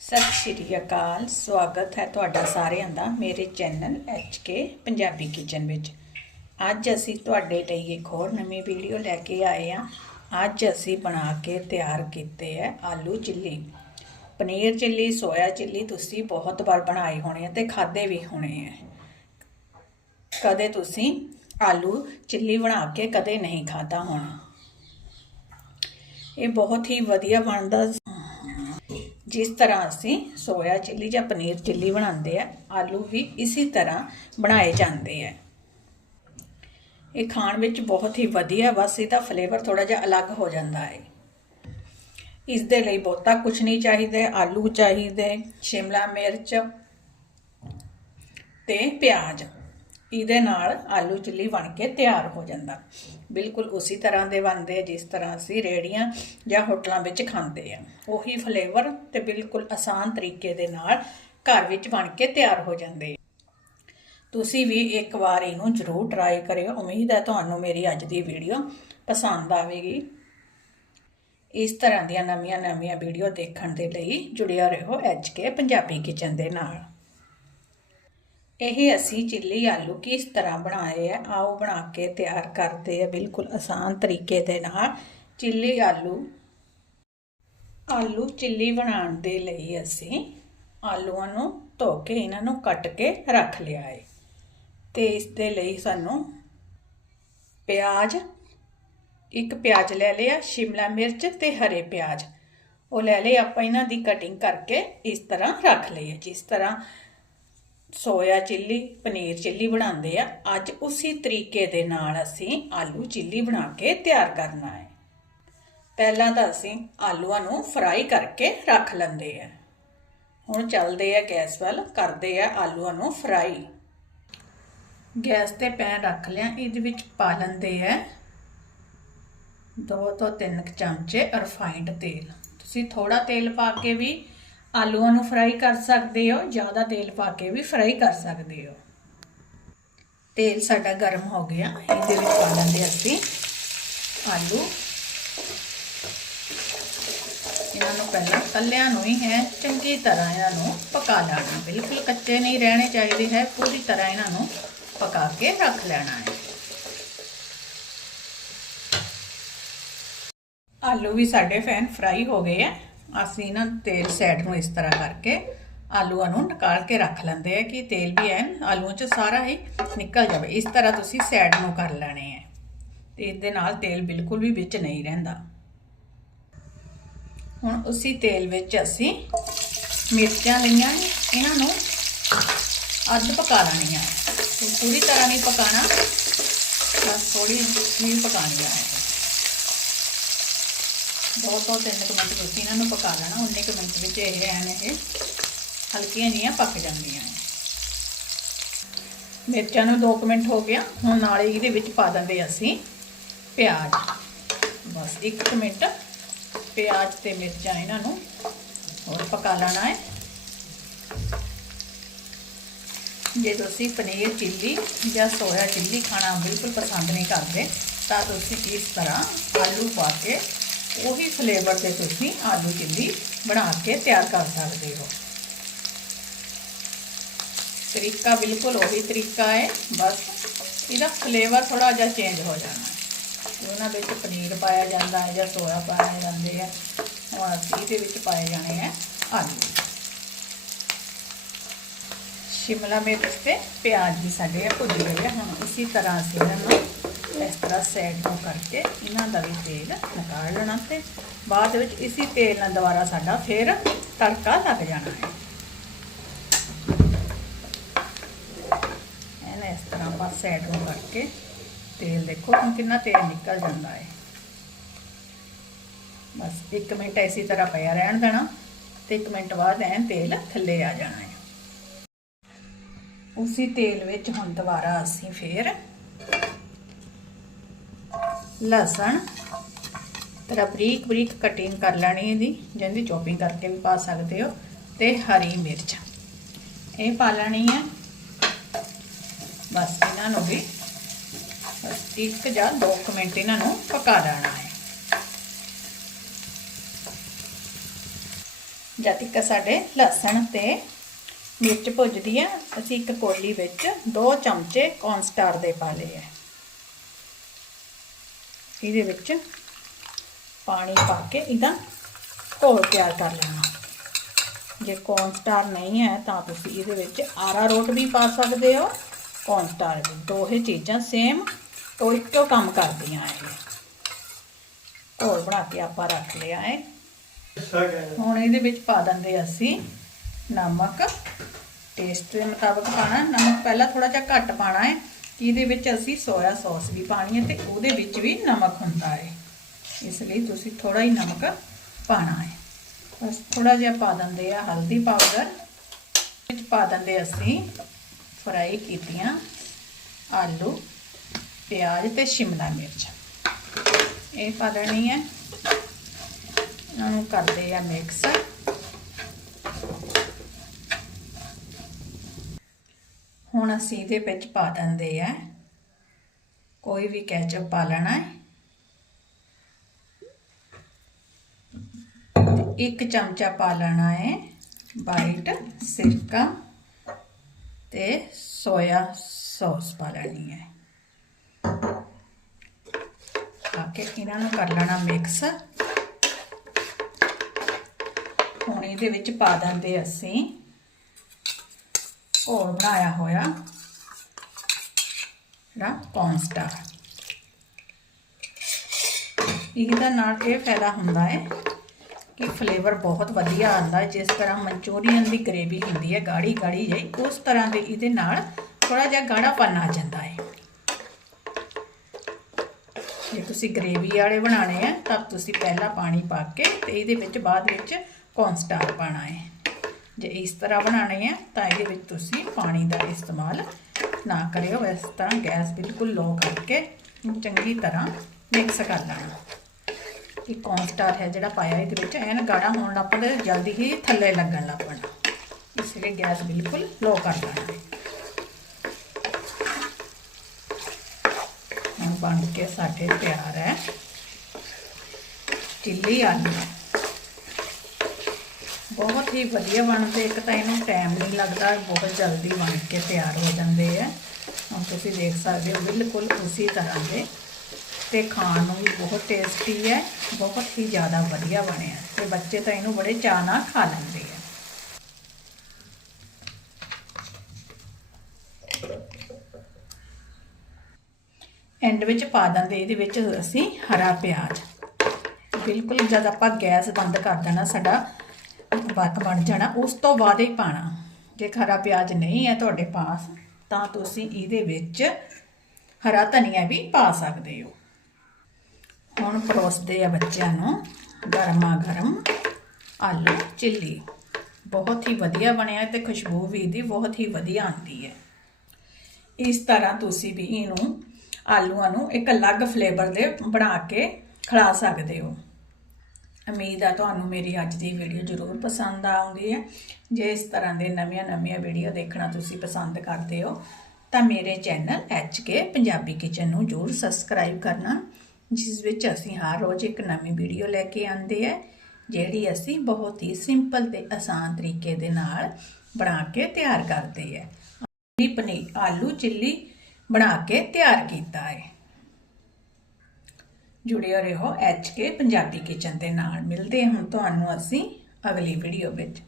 ਸਤਿ ਸ਼੍ਰੀ ਅਕਾਲ, ਸਵਾਗਤ ਹੈ ਤੁਹਾਡਾ ਸਾਰਿਆਂ ਦਾ ਮੇਰੇ ਚੈਨਲ ਕੇ ਪੰਜਾਬੀ ਕਿਚਨ ਵਿੱਚ। ਅੱਜ ਅਸੀਂ ਤੁਹਾਡੇ ਲਈ ਇੱਕ ਹੋਰ ਨਵੀਂ ਵੀਡੀਓ ਲੈ ਕੇ ਆਏ ਹਾਂ। ਅੱਜ ਅਸੀਂ ਬਣਾ ਕੇ ਤਿਆਰ ਕੀਤੇ ਹੈ ਆਲੂ chilli. Paneer chilli, soya chilli ਤੁਸੀਂ ਬਹੁਤ ਵਾਰ ਬਣਾਏ ਹੋਣੇ ਆ ਤੇ ਖਾਦੇ ਵੀ ਹੋਣੇ ਆ। ਕਦੇ ਤੁਸੀਂ ਆਲੂ ਚਿੱਲੀ ਬਣਾ ਕੇ ਕਦੇ ਨਹੀਂ ਖਾਦਾ ਹੋਣਾ। ਇਹ ਬਹੁਤ ਹੀ ਵਧੀਆ ਬਣਦਾ ਜਿਸ ਤਰ੍ਹਾਂ ਅਸੀਂ ਸੋਇਆ ਚਿੱਲੀ ਜਾਂ ਪਨੀਰ ਚਿੱਲੀ ਬਣਾਉਂਦੇ ਆ, ਆਲੂ ਵੀ ਇਸੇ ਤਰ੍ਹਾਂ ਬਣਾਏ ਜਾਂਦੇ ਆ। ਇਹ ਖਾਣ ਵਿੱਚ ਬਹੁਤ ਹੀ ਵਧੀਆ, ਬਸ ਇਹਦਾ ਫਲੇਵਰ ਥੋੜਾ ਜਿਹਾ ਅਲੱਗ ਹੋ ਜਾਂਦਾ ਹੈ। ਇਸ ਦੇ ਲਈ ਬਹੁਤਾ ਕੁਝ ਨਹੀਂ ਚਾਹੀਦਾ, ਆਲੂ ਚਾਹੀਦੇ, ਸ਼ਿਮਲਾ ਮਿਰਚ ਤੇ ਪਿਆਜ਼। ਇਹਦੇ ਨਾਲ ਆਲੂ ਚਿੱਲੀ ਬਣ ਕੇ ਤਿਆਰ ਹੋ ਜਾਂਦਾ। ਬਿਲਕੁਲ ਉਸੇ ਤਰ੍ਹਾਂ ਦੇ ਬਣਦੇ ਜਿਸ ਤਰ੍ਹਾਂ ਅਸੀਂ ਰੇੜੀਆਂ ਜਾਂ ਹੋਟਲਾਂ ਵਿੱਚ ਖਾਂਦੇ ਆ। ਉਹੀ ਫਲੇਵਰ ਤੇ ਬਿਲਕੁਲ ਆਸਾਨ ਤਰੀਕੇ ਦੇ ਨਾਲ ਘਰ ਵਿੱਚ ਬਣ ਕੇ ਤਿਆਰ ਹੋ ਜਾਂਦੇ ਤੁਸੀਂ ਵੀ ਇੱਕ ਵਾਰ ਇਹਨੂੰ ਜ਼ਰੂਰ ਟਰਾਈ ਕਰਿਓ। ਉਮੀਦ ਹੈ ਤੁਹਾਨੂੰ ਮੇਰੀ ਅੱਜ ਦੀ ਵੀਡੀਓ ਪਸੰਦ ਆਵੇਗੀ। ਇਸ ਤਰ੍ਹਾਂ ਦੀਆਂ ਨਵੀਆਂ-ਨਵੀਆਂ ਵੀਡੀਓ ਦੇਖਣ ਦੇ ਲਈ ਜੁੜਿਆ ਰਹੋ ਕੇ ਪੰਜਾਬੀ ਕਿਚਨ ਦੇ ਨਾਲ। ਇਹ ਅਸੀਂ ਚਿੱਲੀ ਆਲੂ ਕਿਸ ਤਰ੍ਹਾਂ ਬਣਾਏ ਆ, ਆਓ ਬਣਾ ਕੇ ਤਿਆਰ ਕਰਦੇ ਆ ਬਿਲਕੁਲ ਆਸਾਨ ਤਰੀਕੇ ਦੇ ਨਾਲ। ਚਿੱਲੀ ਆਲੂ ਆਲੂ ਚਿੱਲੀ ਬਣਾਉਣ ਦੇ ਲਈ ਅਸੀਂ ਆਲੂਆਂ ਨੂੰ ਧੋ ਕੇ ਇਹਨਾਂ ਨੂੰ ਕੱਟ ਕੇ ਰੱਖ ਲਿਆ ਹੈ ਤੇ ਇਸ ਦੇ ਲਈ ਸਾਨੂੰ ਪਿਆਜ਼, ਇੱਕ ਪਿਆਜ਼ ਲੈ ਲਿਆ, ਸ਼ਿਮਲਾ ਮਿਰਚ ਤੇ ਹਰੇ ਪਿਆਜ਼। ਉਹ ਲੈ ਲਏ, ਆਪਾਂ ਇਹਨਾਂ ਦੀ ਕਟਿੰਗ ਕਰਕੇ ਇਸ ਤਰ੍ਹਾਂ ਰੱਖ ਲਈਏ ਜਿਸ ਤਰ੍ਹਾਂ ਸੋਇਆ ਚਿੱਲੀ, ਪਨੀਰ ਚਿੱਲੀ ਬਣਾਉਂਦੇ ਆ। ਅੱਜ ਉਸੇ ਤਰੀਕੇ ਦੇ ਨਾਲ ਅਸੀਂ ਆਲੂ ਚਿੱਲੀ ਬਣਾ ਕੇ ਤਿਆਰ ਕਰਨਾ ਹੈ। ਪਹਿਲਾਂ ਤਾਂ ਅਸੀਂ ਆਲੂਆਂ ਨੂੰ ਫਰਾਈ ਕਰਕੇ ਰੱਖ ਲੈਂਦੇ ਆ। ਹੁਣ ਚੱਲਦੇ ਆ ਗੈਸ ਵੱਲ, ਕਰਦੇ ਆ ਆਲੂਆਂ ਨੂੰ ਫਰਾਈ। ਗੈਸ ਤੇ ਪੈਨ ਰੱਖ ਲਿਆ, ਇਹਦੇ ਵਿੱਚ ਪਾ ਲੈਂਦੇ ਆ 2 ਤੋਂ 3 ਚਮਚੇ ਰਿਫਾਈਨਡ ਤੇਲ। ਤੁਸੀਂ ਥੋੜਾ ਤੇਲ ਪਾ ਕੇ ਵੀ ਆਲੂਆਂ ਨੂੰ ਫਰਾਈ ਕਰ ਸਕਦੇ ਹੋ, ਜ਼ਿਆਦਾ ਤੇਲ ਪਾ ਕੇ ਵੀ ਫਰਾਈ ਕਰ ਸਕਦੇ ਹੋ। ਤੇਲ ਸਾਡਾ ਗਰਮ ਹੋ ਗਿਆ, ਇਹਦੇ ਵਿੱਚ ਪਾ ਲੈਂਦੇ ਅਸੀਂ ਆਲੂ। ਇਹਨਾਂ ਨੂੰ ਪਹਿਲਾਂ ਕੱਲਿਆਂ ਨੂੰ ਹੀ ਹੈ, ਚੰਗੀ ਤਰ੍ਹਾਂ ਇਹਨਾਂ ਨੂੰ ਪਕਾ ਲੈਣਾ। ਬਿਲਕੁਲ ਕੱਚੇ ਨਹੀਂ ਰਹਿਣੇ ਚਾਹੀਦੇ, ਹੈ ਪੂਰੀ ਤਰ੍ਹਾਂ ਇਹਨਾਂ ਨੂੰ ਪਕਾ ਕੇ ਰੱਖ ਲੈਣਾ ਹੈ। ਆਲੂ ਵੀ ਸਾਡੇ ਫੈਨ ਫਰਾਈ ਹੋ ਗਏ ਆ। ਅਸੀਂ ਨਾ ਤੇਲ ਸਾਈਡ ਨੂੰ ਇਸ ਤਰ੍ਹਾਂ ਕਰਕੇ ਆਲੂਆਂ ਨੂੰ ਨਿਕਾਲ ਕੇ ਰੱਖ ਲੈਂਦੇ ਆ ਕਿ ਤੇਲ ਵੀ ਐਨ ਆਲੂਆਂ 'ਚ ਸਾਰਾ ਹੀ ਨਿਕਲ ਜਾਵੇ। ਇਸ ਤਰ੍ਹਾਂ ਤੁਸੀਂ ਸਾਈਡ ਨੂੰ ਕਰ ਲੈਣੇ ਆ। ਤੇ ਇਹਦੇ ਨਾਲ ਤੇਲ ਬਿਲਕੁਲ ਵੀ ਵਿੱਚ ਨਹੀਂ ਰਹਿੰਦਾ। ਹੁਣ ਉਸੇ ਤੇਲ ਵਿੱਚ ਅਸੀਂ ਮਿਰਚਾਂ ਲਈਆਂ ਇਹਨਾਂ ਨੂੰ ਅੱਧ ਪਕਾ ਲੈਣੀਆਂ ਪੂਰੀ ਤਰ੍ਹਾਂ ਨਹੀਂ ਪਕਾਣਾ, ਬਸ ਥੋੜੀ ਜਿਹੀ ਪਕਾਣੀਆਂ ਹੈ ਦੋ ਤੋਂ ਤਿੰਨ ਕੁ ਮਿੰਟ ਤੁਸੀਂ ਇਹਨਾਂ ਨੂੰ ਪਕਾ ਲੈਣਾ, ਉਨੇ ਕੁ ਮਿੰਟ ਵਿੱਚ ਇਹ ਐਨ ਇਹ ਹਲਕੀਆਂ ਜੀਆਂ ਪੱਕ ਜਾਂਦੀਆਂ ਨੇ। ਮਿਰਚਾਂ ਨੂੰ 2 ਮਿੰਟ ਹੋ ਗਿਆ, ਹੁਣ ਨਾਲੇ ਇਹਦੇ ਵਿੱਚ ਪਾ ਦਿੰਦੇ ਅਸੀਂ ਪਿਆਜ਼। ਬਸ 1 ਮਿੰਟ ਪਿਆਜ਼ ਤੇ ਮਿਰਚਾਂ ਇਹਨਾਂ ਨੂੰ ਹੋਰ ਪਕਾ ਲੈਣਾ ਹੈ। ਜੇ ਤੁਸੀਂ ਪਨੀਰ, ਚਿੱਲੀ ਜਾਂ ਸੋਇਆ ਚਿੱਲੀ ਖਾਣਾ ਬਿਲਕੁਲ ਪਸੰਦ ਨਹੀਂ ਕਰਦੇ, ਤਾਂ ਤੁਸੀਂ ਇਸ ਤਰ੍ਹਾਂ ਆਲੂ ਪਾ ਕੇ ਉਹੀ ਫਲੇਵਰ 'ਤੇ ਤੁਸੀਂ ਆਲੂ ਚਿੱਲੀ ਬਣਾ ਕੇ ਤਿਆਰ ਕਰ ਸਕਦੇ ਹੋ। ਤਰੀਕਾ ਬਿਲਕੁਲ ਉਹੀ ਤਰੀਕਾ ਹੈ, ਬਸ ਇਹਦਾ ਫਲੇਵਰ ਥੋੜਾ ਜਿਹਾ ਚੇਂਜ ਹੋ ਜਾਣਾ। ਉਹਨਾਂ ਵਿੱਚ ਪਨੀਰ ਪਾਇਆ ਜਾਂਦਾ ਹੈ ਜਾਂ ਸੋਇਆ ਪਾਇਆ ਜਾਂਦੇ ਆ ਹੁਣ ਅਸੀਂ ਇਹਦੇ ਵਿੱਚ ਪਾਏ ਜਾਣੇ ਆ ਆਲੂ। ਸ਼ਿਮਲਾ ਮਿਰਚ ਤੇ ਪਿਆਜ਼ ਵੀ ਸਾਡੇ ਭੁੱਜ ਗਏ ਆ। ਹੁਣ ਇਸੇ ਤਰ੍ਹਾਂ ਅਸੀਂ ਇਹਨਾਂ ਨੂੰ ਇਸ ਤਰ੍ਹਾਂ ਸਾਈਡ ਨੂੰ ਕਰਕੇ ਇਹਨਾਂ ਦਾ ਵੀ ਤੇਲ ਨਿਕਾਲ ਲੈਣਾ ਤੇ ਬਾਅਦ ਵਿੱਚ ਇਸੇ ਤੇਲ ਨਾਲ ਦੁਬਾਰਾ ਸਾਡਾ ਫਿਰ ਤੜਕਾ ਲੱਗ ਜਾਣਾ ਹੈ। ਇਹਨੇ ਇਸ ਤਰ੍ਹਾਂ ਬਸ ਸਾਈਡ ਨੂੰ ਕਰਕੇ ਤੇਲ ਦੇਖੋ ਹੁਣ ਕਿੰਨਾ ਤੇਲ ਨਿਕਲ ਜਾਂਦਾ ਹੈ। ਬਸ 1 ਮਿੰਟ ਇਸੇ ਤਰ੍ਹਾਂ ਪਿਆ ਰਹਿਣ ਦੇਣਾ ਤੇ 1 ਮਿੰਟ ਬਾਅਦ ਐਨ ਤੇਲ ਥੱਲੇ ਆ ਜਾਣਾ ਹੈ। ਉਸੇ ਤੇਲ ਵਿੱਚ ਹੁਣ ਦੁਬਾਰਾ ਅਸੀਂ ਫੇਰ ਲਸਣ। ਤਰਾ ਬਰੀਕ ਬਰੀਕ ਕਟਿੰਗ ਕਰ ਲੈਣੀ ਇਹਦੀ, ਜਿਹਦੀ ਚੋਪਿੰਗ ਕਰਕੇ ਵੀ ਪਾ ਸਕਦੇ ਹੋ। ਤੇ ਹਰੀ ਮਿਰਚ। ਇਹ ਪਾ ਲੈਣੀ ਹੈ। ਬਸ ਇਹਨਾਂ ਨੂੰ ਵੀ ਬਸ ਇੱਕ ਜਾਂ 2 ਮਿੰਟ ਇਹਨਾਂ ਨੂੰ ਪਕਾ ਲੈਣਾ ਹੈ। ਜਦ ਤੱਕ ਸਾਡੇ ਲਸਣ ਤੇ ਮਿਰਚ ਭੁੱਜਦੀ ਆ ਅਸੀਂ ਇੱਕ ਕੋਲੀ ਵਿੱਚ 2 ਚਮਚੇ ਕੌਨਸਟਾਰ ਦੇ ਪਾ ਲਏ ਆ ਇਹਦੇ ਵਿੱਚ ਪਾਣੀ ਪਾ ਕੇ ਇਹਦਾ ਘੋਲ ਤਿਆਰ ਕਰ ਲੈਣਾ। ਜੇ ਕੌਨਸਟਾਰ ਨਹੀਂ ਹੈ ਤਾਂ ਤੁਸੀਂ ਇਹਦੇ ਵਿੱਚ ਆਰਾਰੋਟ ਵੀ ਪਾ ਸਕਦੇ ਹੋ ਕੌਨਸਟਾਰ ਵੀ। ਦੋਹੇ ਚੀਜ਼ਾਂ ਸੇਮ ਤੋਂ ਇੱਕੋ ਕੰਮ ਕਰਦੀਆਂ ਇਹ। ਘੋਲ ਬਣਾ ਕੇ ਆਪਾਂ ਰੱਖ ਲਿਆ ਹੈ ਹੁਣ ਇਹਦੇ ਵਿੱਚ ਪਾ ਦਿੰਦੇ ਅਸੀਂ ਨਮਕ। ਟੇਸਟ ਦੇ ਮੁਤਾਬਕ ਪਾਣਾ ਨਮਕ ਪਹਿਲਾਂ ਥੋੜਾ ਜਿਹਾ ਘੱਟ ਪਾਣਾ ਹੈ। ਇਹਦੇ ਵਿੱਚ ਅਸੀਂ ਸੋਇਆ ਸੌਸ ਵੀ ਪਾਣੀ ਹੈ ਤੇ ਉਹਦੇ ਵਿੱਚ ਵੀ ਨਮਕ ਹੁੰਦਾ ਹੈ। ਇਸ ਲਈ ਤੁਸੀਂ ਥੋੜਾ ਹੀ ਨਮਕ ਪਾਣਾ ਹੈ। ਬਸ ਥੋੜਾ ਜਿਹਾ ਪਾ ਦਿੰਦੇ ਆ ਹਲਦੀ ਪਾਊਡਰ। ਵਿੱਚ ਪਾ ਦਿੰਦੇ ਅਸੀਂ ਫਰਾਈ ਕੀਤੀਆਂ ਆਲੂ, ਪਿਆਜ਼ ਤੇ ਸ਼ਿਮਲਾ ਮਿਰਚ। ਇਹ ਪਾ ਦੇਣੀ ਹੈ। ਇਹਨਾਂ ਨੂੰ ਕਰਦੇ ਆ ਮਿਕਸ ਹੁਣ ਅਸੀਂ ਇਹਦੇ ਵਿੱਚ ਪਾ ਦਿੰਦੇ ਆ। ਕੋਈ ਵੀ ਕੈਚਅਪ ਪਾ ਲੈਣਾ ਹੈ। ਇੱਕ ਚਮਚਾ ਪਾ ਲੈਣਾ ਹੈ ਵਾਈਟ ਸਿਰਕਾ ਤੇ ਸੋਇਆ ਸੌਸ ਪਾ ਲੈਣੀ ਹੈ। ਆ ਕੇ ਇਹਨਾਂ ਨੂੰ ਕਰ ਲੈਣਾ ਮਿਕਸ। ਹੁਣ ਇਹਦੇ ਵਿੱਚ ਪਾ ਦਿੰਦੇ ਅਸੀਂ ਹੋਰ ਬਣਾਇਆ ਹੋਇਆ ਰਾ ਕੌਨਸਟਾਰ ਇਹਦਾ ਨਾਲ ਇਹ ਫਾਇਦਾ ਹੁੰਦਾ ਹੈ ਕਿ ਫਲੇਵਰ ਬਹੁਤ ਵਧੀਆ ਆਉਂਦਾ ਹੈ ਜਿਸ ਤਰ੍ਹਾਂ ਮਨਚੂਰੀਅਨ ਦੀ ਗ੍ਰੇਵੀ ਹੁੰਦੀ ਹੈ ਗਾੜੀ ਗਾੜੀ ਜਿਹੀ ਉਸ ਤਰ੍ਹਾਂ ਦੇ ਇਹਦੇ ਨਾਲ ਥੋੜਾ ਜਿਹਾ ਗਾੜਾਪਨ ਆ ਜਾਂਦਾ ਹੈ ਜੇ ਤੁਸੀਂ ਗ੍ਰੇਵੀ ਵਾਲੇ ਬਣਾਣੇ ਆ ਤਾਂ ਤੁਸੀਂ ਪਹਿਲਾਂ ਪਾਣੀ ਪਾ ਕੇ ਤੇ ਇਹਦੇ ਵਿੱਚ ਬਾਅਦ ਵਿੱਚ ਕੌਨਸਟਾਰ ਪਾਣਾ ਹੈ ਜੇ ਇਸ ਤਰ੍ਹਾਂ ਬਣਾਣੇ ਆ, ਤਾਂ ਇਹਦੇ ਵਿੱਚ ਤੁਸੀਂ ਪਾਣੀ ਦਾ ਇਸਤੇਮਾਲ ਨਾ ਕਰਿਓ। ਇਸ ਤਰ੍ਹਾਂ ਗੈਸ ਬਿਲਕੁਲ ਲੋ ਕਰਕੇ ਚੰਗੀ ਤਰ੍ਹਾਂ ਮਿਕਸ ਕਰ ਲੈਣਾ। ਇਹ ਕੌਨਸਟਾਰ ਹੈ ਜਿਹੜਾ ਪਾਇਆ ਇਹਦੇ ਵਿੱਚ। ਐਨ ਗਾੜਾ ਹੋਣ ਲੱਗ ਪੈਂਦਾ ਜਲਦੀ ਹੀ ਥੱਲੇ ਲੱਗਣ ਲੱਗ ਪੈਣਾ। ਇਸ ਲਈ ਗੈਸ ਬਿਲਕੁਲ ਲੋ ਕਰ ਲੈਣਾ। ਹੁਣ ਬਣ ਕੇ ਸਾਡੇ ਤਿਆਰ ਹੈ। ਚਿੱਲੀ ਆਲੂ। ਬਹੁਤ ਹੀ ਵਧੀਆ ਬਣਦੇ ਇੱਕ ਤਾਂ ਇਹਨੂੰ ਟਾਈਮ ਨਹੀਂ ਲੱਗਦਾ, ਬਹੁਤ ਜਲਦੀ ਬਣ ਕੇ ਤਿਆਰ ਹੋ ਜਾਂਦੇ ਆ। ਹੁਣ ਤੁਸੀਂ ਦੇਖ ਸਕਦੇ ਹੋ, ਬਿਲਕੁਲ ਉਸੇ ਤਰ੍ਹਾਂ ਦੇ। ਤੇ ਖਾਣ ਨੂੰ ਵੀ ਬਹੁਤ ਟੇਸਟੀ ਹੈ, ਬਹੁਤ ਹੀ ਜ਼ਿਆਦਾ ਵਧੀਆ ਬਣਿਆ। ਤੇ ਬੱਚੇ ਤਾਂ ਇਹਨੂੰ ਬੜੇ ਚਾਅ ਨਾਲ ਖਾ ਲੈਂਦੇ ਆ। ਐਂਡ ਵਿੱਚ ਪਾ ਦਿੰਦੇ, ਇਹਦੇ ਵਿੱਚ ਅਸੀਂ ਹਰਾ ਪਿਆਜ਼। ਬਿਲਕੁਲ ਜਦ ਆਪਾਂ ਗੈਸ ਬੰਦ ਕਰ ਦੇਣਾ ਸਾਡਾ ਬਣ ਜਾਣਾ, ਉਸ ਤੋਂ ਬਾਅਦ ਹੀ ਪਾਣਾ। ਜੇ ਖਰਾ ਪਿਆਜ਼ ਨਹੀਂ ਹੈ ਤੁਹਾਡੇ ਪਾਸ, ਤਾਂ ਤੁਸੀਂ ਇਹਦੇ ਵਿੱਚ ਹਰਾ ਧਨੀਆ ਵੀ ਪਾ ਸਕਦੇ ਹੋ। ਹੁਣ ਪਰੋਸਦੇ ਆ ਬੱਚਿਆਂ ਨੂੰ ਗਰਮਾ ਗਰਮ ਆਲੂ ਚਿੱਲੀ। ਬਹੁਤ ਹੀ ਵਧੀਆ ਬਣਿਆ ਤੇ ਖੁਸ਼ਬੂ ਵੀ ਇਹਦੀ ਬਹੁਤ ਹੀ ਵਧੀਆ ਆਉਂਦੀ ਹੈ। ਇਸ ਤਰ੍ਹਾਂ ਤੁਸੀਂ ਵੀ ਇਹਨੂੰ ਆਲੂਆਂ ਨੂੰ ਇੱਕ ਅਲੱਗ ਫਲੇਵਰ ਦੇ ਬਣਾ ਕੇ ਖਿਲਾ ਸਕਦੇ ਹੋ। ਉਮੀਦ ਆ ਤੁਹਾਨੂੰ ਮੇਰੀ ਅੱਜ ਦੀ ਵੀਡੀਓ ਜ਼ਰੂਰ ਪਸੰਦ ਆਉਂਦੀ ਹੈ। ਜੇ ਇਸ ਤਰ੍ਹਾਂ ਦੇ ਨਵੀਆਂ-ਨਵੀਆਂ ਵੀਡੀਓ ਦੇਖਣਾ ਤੁਸੀਂ ਪਸੰਦ ਕਰਦੇ ਹੋ, ਤਾਂ ਮੇਰੇ ਚੈਨਲ ਕੇ ਪੰਜਾਬੀ ਕਿਚਨ ਨੂੰ ਜ਼ਰੂਰ ਸਬਸਕ੍ਰਾਈਬ ਕਰਨਾ, ਜਿਸ ਵਿੱਚ ਅਸੀਂ ਹਰ ਰੋਜ਼ ਇੱਕ ਨਵੀਂ ਵੀਡੀਓ ਲੈ ਕੇ ਆਉਂਦੇ ਆ, ਜਿਹੜੀ ਅਸੀਂ ਬਹੁਤ ਹੀ ਸਿੰਪਲ ਤੇ ਆਸਾਨ ਤਰੀਕੇ ਦੇ ਨਾਲ ਬਣਾ ਕੇ ਤਿਆਰ ਕਰਦੇ ਆ। ਪਨੀਰ ਆਲੂ ਚਿੱਲੀ ਬਣਾ ਕੇ ਤਿਆਰ ਕੀਤਾ ਹੈ। ਜੁੜਿਓ ਰਹੋ ਕੇ ਪੰਜਾਬੀ ਕਿਚਨ ਦੇ ਨਾਲ। ਮਿਲਦੇ ਹਾਂ ਤੁਹਾਨੂੰ ਅਸੀਂ ਅਗਲੀ ਵੀਡੀਓ ਵਿੱਚ।